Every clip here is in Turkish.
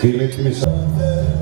Kıymetli misafir.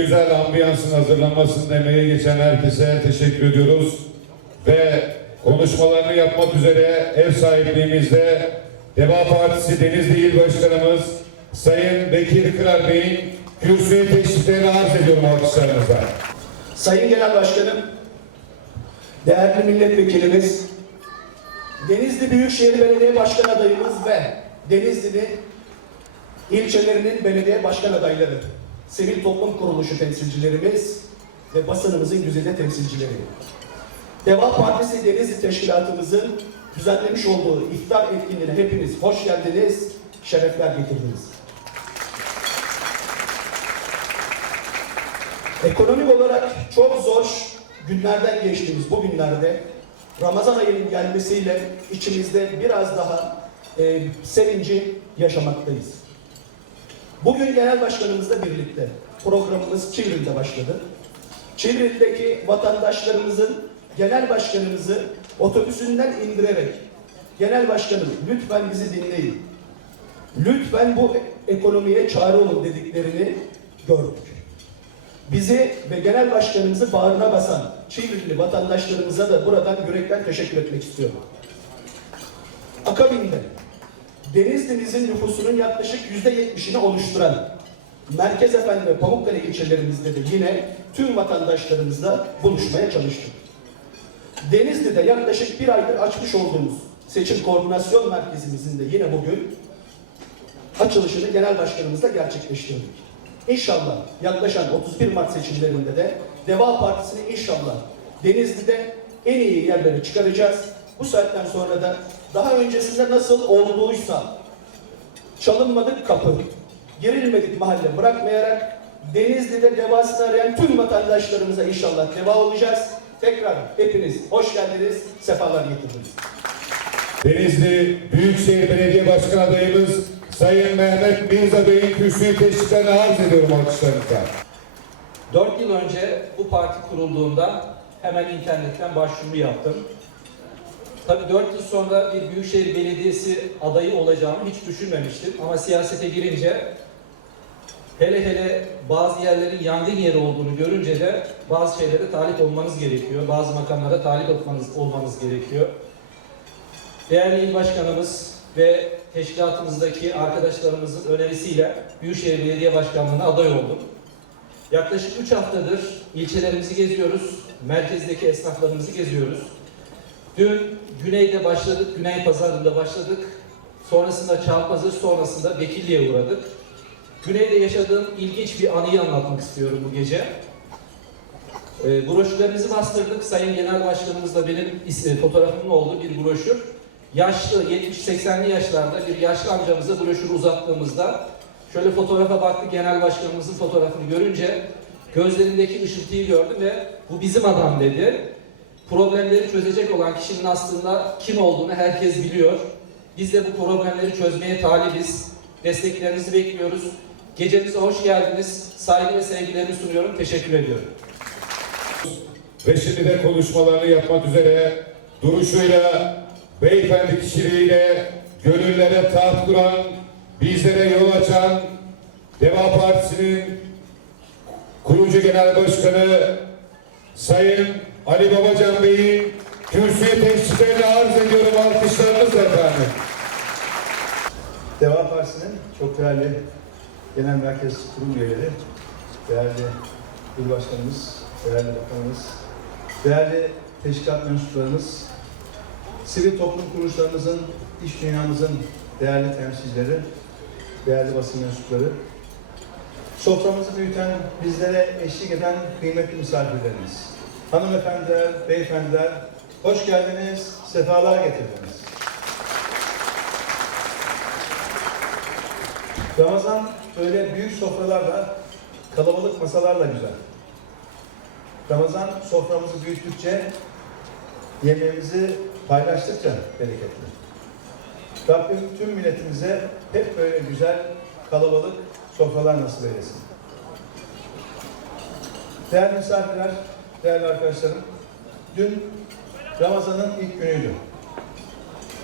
Güzel ambiyansın hazırlanmasında emeği geçen herkese teşekkür ediyoruz. Ve konuşmalarını yapmak üzere ev sahipliğimizde Deva Partisi Denizli İl Başkanımız Sayın Bekir Kırar Bey'in kürsüye teşriflerini arz ediyorum alkışlarınızla. Sayın Genel Başkanım, değerli milletvekilimiz, Denizli Büyükşehir Belediye Başkan adayımız ve Denizli'nin ilçelerinin belediye başkan adayları, sivil toplum kuruluşu temsilcilerimiz ve basınımızın güzide temsilcileri. Deva Partisi Denizli Teşkilatımızın düzenlemiş olduğu iftar etkinliğine hepiniz hoş geldiniz, şerefler getirdiniz. Ekonomik olarak çok zor günlerden geçtiğimiz bu günlerde Ramazan ayının gelmesiyle içimizde biraz daha e, sevinci yaşamaktayız. Bugün Genel Başkanımızla birlikte programımız Çivril'de başladı. Çivril'deki vatandaşlarımızın Genel Başkanımızı otobüsünden indirerek Genel Başkanım lütfen bizi dinleyin. Lütfen bu ekonomiye çare olun dediklerini gördük. Bizi ve genel başkanımızı bağrına basan Çivrili vatandaşlarımıza da buradan yürekten teşekkür etmek istiyorum. Akabinde Denizli'mizin nüfusunun yaklaşık yüzde yetmişini oluşturan Merkez Efendi ve Pamukkale ilçelerimizde de yine tüm vatandaşlarımızla buluşmaya çalıştık. Denizli'de yaklaşık bir aydır açmış olduğumuz seçim koordinasyon merkezimizin de yine bugün açılışını genel başkanımızla gerçekleştirdik. İnşallah yaklaşan 31 Mart seçimlerinde de Deva Partisi'ni inşallah Denizli'de en iyi yerlere çıkaracağız. Bu saatten sonra da daha öncesinde nasıl olduysa çalınmadık kapı, girilmedik mahalle bırakmayarak Denizli'de devasını arayan tüm vatandaşlarımıza inşallah deva olacağız. Tekrar hepiniz hoş geldiniz, sefalar getirdiniz. Denizli Büyükşehir Belediye Başkan adayımız Sayın Mehmet Mirza Bey'in kürsüyü teşriflerini arz ediyorum alkışlarınızla. 4 yıl önce bu parti kurulduğunda hemen internetten başvuru yaptım. Tabii 4 yıl sonra bir Büyükşehir Belediyesi adayı olacağımı hiç düşünmemiştim. Ama siyasete girince hele hele bazı yerlerin yangın yeri olduğunu görünce de bazı şeylere talip olmanız gerekiyor. Bazı makamlara talip olmanız, olmanız gerekiyor. Değerli il başkanımız ve teşkilatımızdaki arkadaşlarımızın önerisiyle Büyükşehir Belediye Başkanlığı'na aday oldum. Yaklaşık 3 haftadır ilçelerimizi geziyoruz, merkezdeki esnaflarımızı geziyoruz. Dün Güney'de başladık, Güney Pazarı'nda başladık. Sonrasında Çalpazarı, sonrasında Bekirli'ye uğradık. Güney'de yaşadığım ilginç bir anıyı anlatmak istiyorum bu gece. E, broşürlerimizi bastırdık. Sayın Genel Başkanımızla benim is- fotoğrafımın olduğu bir broşür. Yaşlı, 70-80'li yaşlarda bir yaşlı amcamıza broşürü uzattığımızda şöyle fotoğrafa baktı Genel Başkanımızın fotoğrafını görünce gözlerindeki ışıltıyı gördüm ve bu bizim adam dedi. Problemleri çözecek olan kişinin aslında kim olduğunu herkes biliyor. Biz de bu problemleri çözmeye talibiz. Desteklerinizi bekliyoruz. Gecemize hoş geldiniz. Saygı ve sevgilerimi sunuyorum. Teşekkür ediyorum. Ve şimdi de konuşmalarını yapmak üzere duruşuyla, beyefendi kişiliğiyle gönüllere taht kuran, bizlere yol açan Deva Partisi'nin kurucu genel başkanı Sayın Ali Babacan Bey'in kürsüye teşriflerini arz ediyorum alkışlarınızla efendim. Deva Partisi'nin çok değerli genel merkez kurum üyeleri, değerli il başkanımız, değerli bakanımız, değerli teşkilat mensuplarımız, sivil toplum kuruluşlarımızın, iş dünyamızın değerli temsilcileri, değerli basın mensupları, soframızı büyüten, bizlere eşlik eden kıymetli misafirlerimiz, hanımefendiler, beyefendiler, hoş geldiniz, sefalar getirdiniz. Ramazan öyle büyük sofralarla, kalabalık masalarla güzel. Ramazan soframızı büyüttükçe, yemeğimizi paylaştıkça bereketli. Rabbim tüm milletimize hep böyle güzel, kalabalık sofralar nasip eylesin. Değerli misafirler, değerli arkadaşlarım, dün Ramazan'ın ilk günüydü.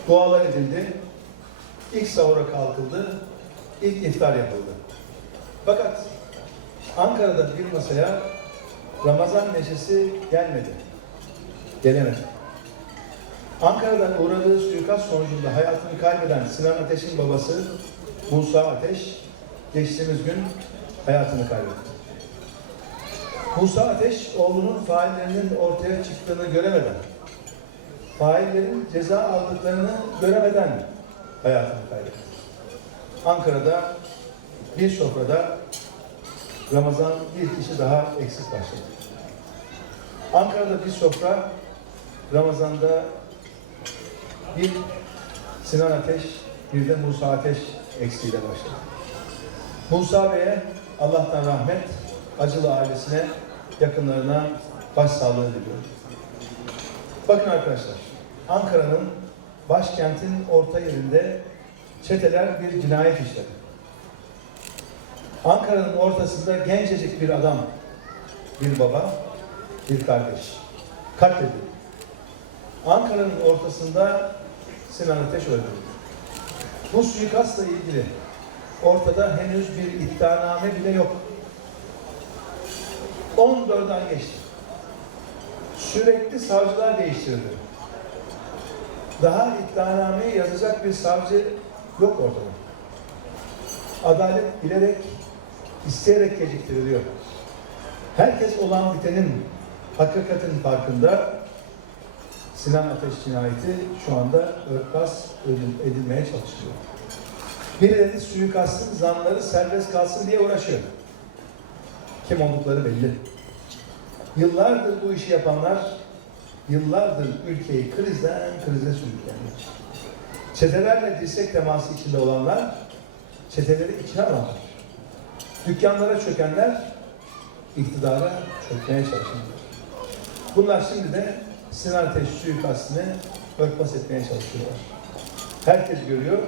Dualar edildi, ilk sahura kalkıldı, ilk iftar yapıldı. Fakat Ankara'da bir masaya Ramazan neşesi gelmedi, gelemedi. Ankara'dan uğradığı suikast sonucunda hayatını kaybeden Sinan Ateş'in babası Musa Ateş geçtiğimiz gün hayatını kaybetti. Musa Ateş oğlunun faillerinin ortaya çıktığını göremeden, faillerin ceza aldıklarını göremeden hayatını kaybetti. Ankara'da bir sofrada Ramazan bir kişi daha eksik başladı. Ankara'da bir sofra Ramazan'da bir Sinan Ateş, bir de Musa Ateş eksiğiyle başladı. Musa Bey'e Allah'tan rahmet, acılı ailesine, yakınlarına başsağlığı diliyorum. Bakın arkadaşlar, Ankara'nın başkentin orta yerinde çeteler bir cinayet işledi. Ankara'nın ortasında gencecik bir adam, bir baba, bir kardeş katledildi. Ankara'nın ortasında Sinan Ateş öldürüldü. Bu suikastla ilgili ortada henüz bir iddianame bile yok. 14 ay geçti. Sürekli savcılar değiştirildi. Daha iddianameyi yazacak bir savcı yok ortada. Adalet bilerek, isteyerek geciktiriliyor. Herkes olan bitenin, hakikatin farkında Sinan Ateş cinayeti şu anda örtbas edil- edilmeye çalışılıyor. Birileri suikastın zanları serbest kalsın diye uğraşıyor. Kim oldukları belli. Yıllardır bu işi yapanlar, yıllardır ülkeyi krizden krize sürüklenmiş. Çetelerle dirsek teması içinde olanlar, çeteleri içine alanlar. Dükkanlara çökenler, iktidara çökmeye çalışanlar. Bunlar şimdi de Sinan Ateş suikastını örtbas etmeye çalışıyorlar. Herkes görüyor,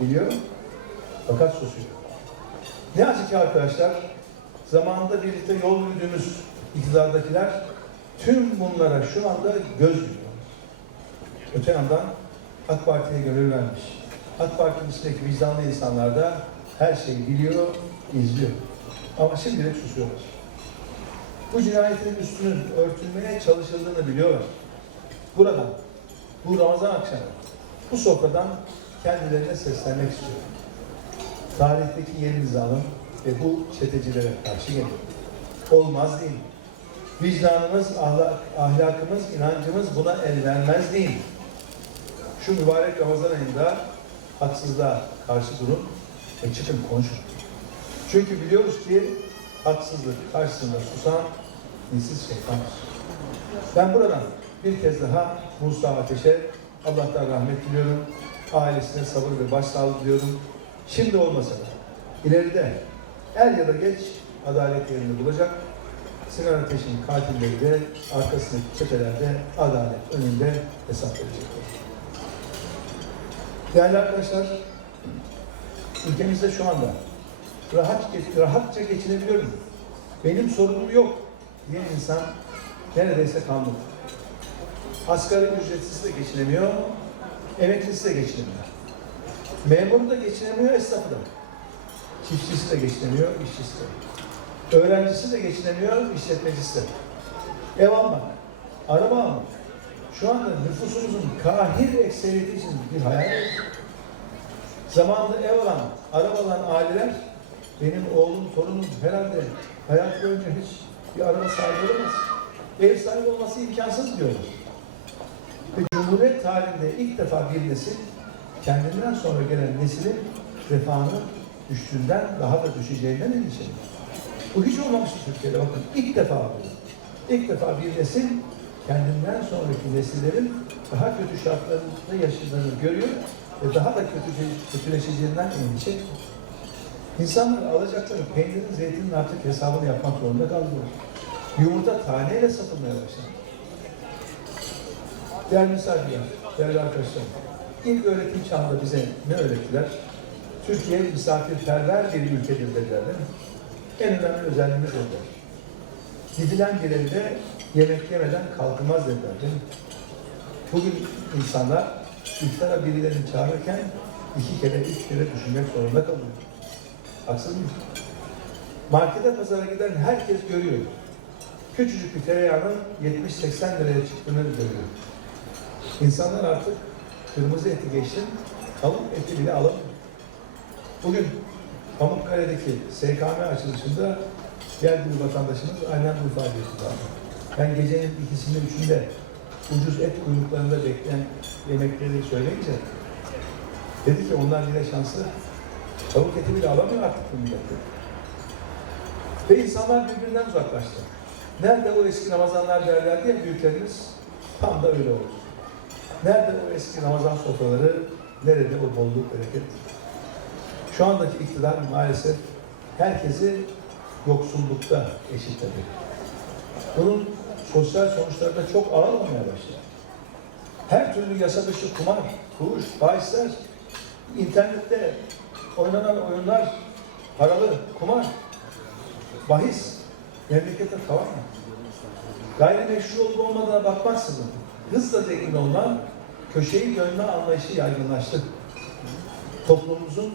biliyor fakat susuyor. Ne acı ki arkadaşlar, zamanında birlikte yol yürüdüğümüz iktidardakiler tüm bunlara şu anda göz yumuyor. Öte yandan AK Parti'ye gönül vermiş. AK Parti'nin vicdanlı insanlar da her şeyi biliyor, izliyor. Ama şimdilik susuyorlar. Bu cinayetin üstünün örtülmeye çalışıldığını biliyorlar. Buradan, bu Ramazan akşamı, bu sofradan kendilerine seslenmek istiyorum. Tarihteki yerinizi alın ve bu çetecilere karşı gelin. Olmaz değil. Vicdanımız, ahlak, ahlakımız, inancımız buna el vermez değil. Şu mübarek Ramazan ayında haksızlığa karşı durun ve çıkın konuşun. Çünkü biliyoruz ki haksızlık karşısında susan dinsiz şeytandır. Ben buradan bir kez daha Musa Ateş'e Allah'tan rahmet diliyorum. Ailesine sabır ve başsağlığı diliyorum. Şimdi olmasa da ileride er ya da geç adalet yerini bulacak. Sinan Ateş'in katilleri de arkasındaki çetelerde adalet önünde hesap verecekler. Değerli arkadaşlar, ülkemizde şu anda rahat, rahatça geçinebiliyorum. Benim sorunum yok diyen insan neredeyse kalmadı. Asgari ücretsiz de geçinemiyor, emeklisi de geçinemiyor. Memuru da geçinemiyor, esnafı da. Çiftçisi de geçinemiyor, işçisi de. Öğrencisi de geçinemiyor, işletmecisi de. Ev almak, araba almak. Şu anda nüfusumuzun kahir ekseriyeti için bir hayal. Zamanında ev alan, araba alan aileler benim oğlum, torunum herhalde hayat boyunca hiç bir araba sahibi olamaz. Ev sahibi olması imkansız diyorlar. Ve Cumhuriyet tarihinde ilk defa bir nesil kendinden sonra gelen neslin refahını düştüğünden daha da düşeceğinden endişeliyim. Bu hiç olmamıştı Türkiye'de bakın ilk defa bu. İlk defa bir nesil kendinden sonraki nesillerin daha kötü şartlarda yaşadığını görüyor ve daha da kötü, kötüleşeceğinden endişe. İnsanlar alacakları peynirin, zeytinin artık hesabını yapmak zorunda kaldılar. Yumurta taneyle satılmaya başladı. Değerli misafirler, değerli arkadaşlar, ilk öğretim çağında bize ne öğrettiler? Türkiye misafirperver bir ülkedir dediler değil mi? En önemli özelliğimiz dediler. Gidilen evde yemek yemeden kalkılmaz dediler değil mi? Bugün insanlar iftara birilerini çağırırken iki kere, üç kere düşünmek zorunda kalıyor. Haksız mıyım? Markete, pazara giden herkes görüyor. Küçücük bir tereyağının 70-80 liraya çıktığını görüyor. İnsanlar artık kırmızı eti geçtim, tavuk eti bile alamıyor. Bugün Pamukkale'deki SKM açılışında geldi bir vatandaşımız aynen bu ifade etti bana. Ben gecenin ikisinde üçünde ucuz et kuyruklarında bekleyen yemekleri söyleyince dedi ki onlar bile şanslı. Tavuk eti bile alamıyor artık bu millet. Ve insanlar birbirinden uzaklaştı. Nerede o eski Ramazanlar derlerdi ya büyüklerimiz? Tam da öyle oldu. Nerede o eski Ramazan sofraları? Nerede o bolluk, bereket? Şu andaki iktidar maalesef herkesi yoksullukta eşitledi. Bunun sosyal sonuçları da çok ağır olmaya başladı. Her türlü yasa dışı kumar, fuhuş, bahisler, internette oynanan oyunlar, paralı, kumar, bahis, memlekete tavan mı? Gayrimeşru olup olmadığına bakmaksızın hızla zengin olma, köşeyi dönme anlayışı yaygınlaştı. Toplumumuzun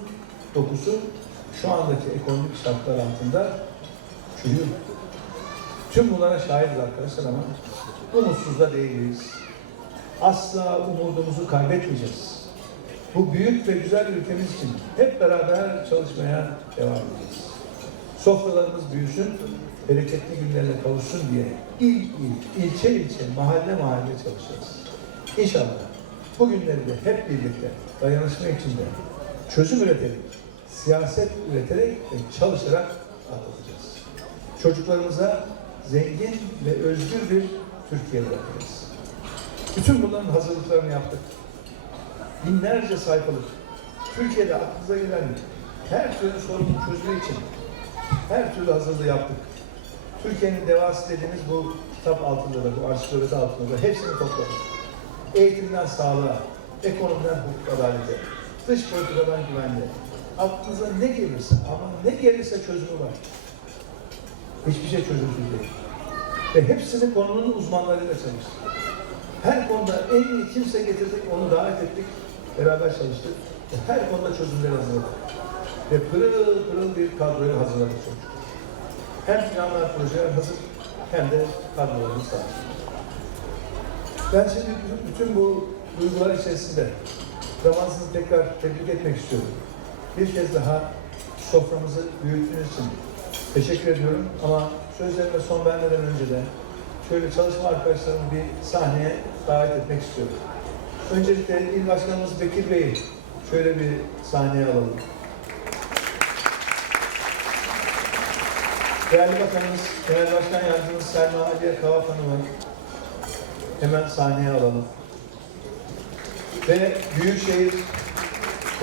dokusu şu andaki ekonomik şartlar altında çürüyor. Tüm bunlara şahidiz arkadaşlar ama umutsuzda değiliz. Asla umudumuzu kaybetmeyeceğiz. Bu büyük ve güzel ülkemiz için hep beraber çalışmaya devam edeceğiz. Sofralarımız büyüsün, bereketli günlerine kavuşsun diye il il, ilçe ilçe, mahalle mahalle çalışacağız. İnşallah bugünleri de hep birlikte dayanışma içinde çözüm üreterek, siyaset üreterek ve çalışarak atlatacağız. Çocuklarımıza zengin ve özgür bir Türkiye bırakacağız. Bütün bunların hazırlıklarını yaptık. Binlerce sayfalık Türkiye'de aklınıza gelen her türlü sorunun çözümü için her türlü hazırlığı yaptık. Türkiye'nin devası dediğimiz bu kitap altında da, bu ansiklopedi altında da hepsini topladık. Eğitimden sağlığa, ekonomiden hukuk adalete, dış politikadan güvenliğe. Aklınıza ne gelirse ama ne gelirse çözümü var. Hiçbir şey çözümsüz değil. Ve hepsini konunun uzmanlarıyla çalıştık. Her konuda en iyi kimse getirdik, onu davet ettik, beraber çalıştık. Ve her konuda çözümler hazırladık. Ve pırıl pırıl bir kadroyu hazırladık çocuk. Hem planlar, projeler hazır, hem de kadrolarımız var. Ben şimdi bütün- bu duygular içerisinde Ramazan'ı tekrar tebrik etmek istiyorum. Bir kez daha soframızı büyüttüğünüz için teşekkür ediyorum. Ama sözlerime son vermeden önce de şöyle çalışma arkadaşlarımı bir sahneye davet etmek istiyorum. Öncelikle İl Başkanımız Bekir Bey'i şöyle bir sahneye alalım. Değerli Bakanımız, Genel Başkan Yardımcımız Selma Aliye Kavak Hanım'ı hemen sahneye alalım. Ve Büyükşehir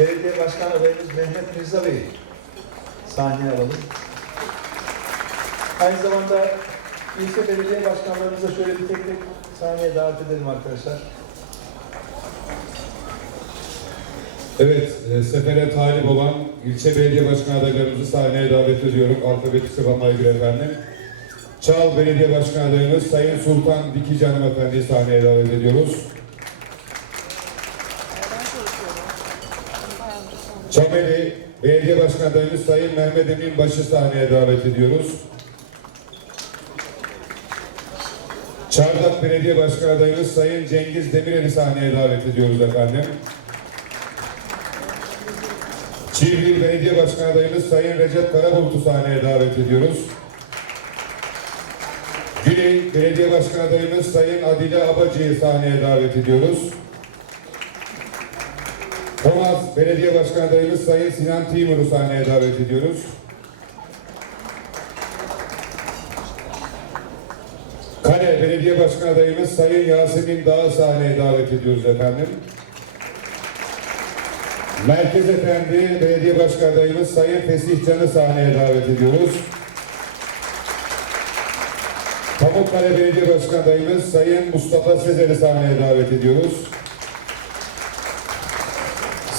Belediye Başkan adayımız Mehmet Mirza Bey'i sahneye alalım. Aynı zamanda ilçe belediye başkanlarımızı da şöyle bir tek tek sahneye davet edelim arkadaşlar. Evet, e, sefere talip olan ilçe belediye başkan adaylarımızı sahneye davet ediyorum. Alfabetik sıralamaya göre efendim. Çal Belediye Başkan adayımız Sayın Sultan Dikici Hanımefendi'yi sahneye davet ediyoruz. Çameli Belediye Başkan adayımız Sayın Mehmet Emin Baş'ı sahneye davet ediyoruz. Çardak Belediye Başkan adayımız Sayın Cengiz Demirel'i sahneye davet ediyoruz efendim. Çivril Belediye Başkan adayımız Sayın Recep Karabulut'u sahneye davet ediyoruz. Güney Belediye Başkan adayımız Sayın Adile Abacı'yı sahneye davet ediyoruz. Konaz Belediye Başkan Adayımız Sayın Sinan Timur'u sahneye davet ediyoruz. Kale Belediye Başkan Adayımız Sayın Yasemin Dağ'ı sahneye davet ediyoruz efendim. Merkez Efendi Belediye Başkan Adayımız Sayın Fesih Can'ı sahneye davet ediyoruz. Pamukkale Belediye Başkan Adayımız Sayın Mustafa Sezer'i sahneye davet ediyoruz.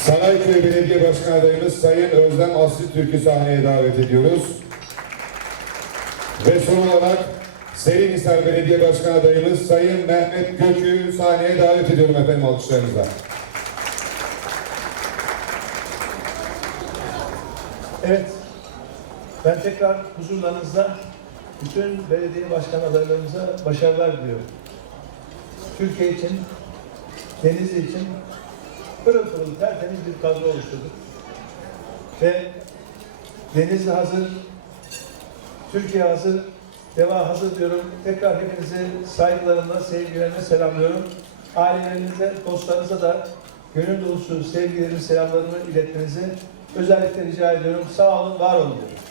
Sarayköy Belediye Başkan Adayımız Sayın Özlem Aslı Türk'ü sahneye davet ediyoruz. Ve son olarak Serinhisar Belediye Başkan Adayımız Sayın Mehmet Gök'ü sahneye davet ediyorum efendim alkışlarınızla. Evet, ben tekrar huzurlarınızda bütün belediye başkan adaylarımıza başarılar diliyorum. Türkiye için, Denizli için pırıl pırıl tertemiz bir kadro oluşturduk. Ve Denizli hazır, Türkiye hazır, Deva hazır diyorum. Tekrar hepinizi saygılarımla, sevgilerimle selamlıyorum. Ailelerinize, dostlarınıza da gönül dolusu sevgilerimi, selamlarımı iletmenizi özellikle rica ediyorum. Sağ olun, var olun diyorum.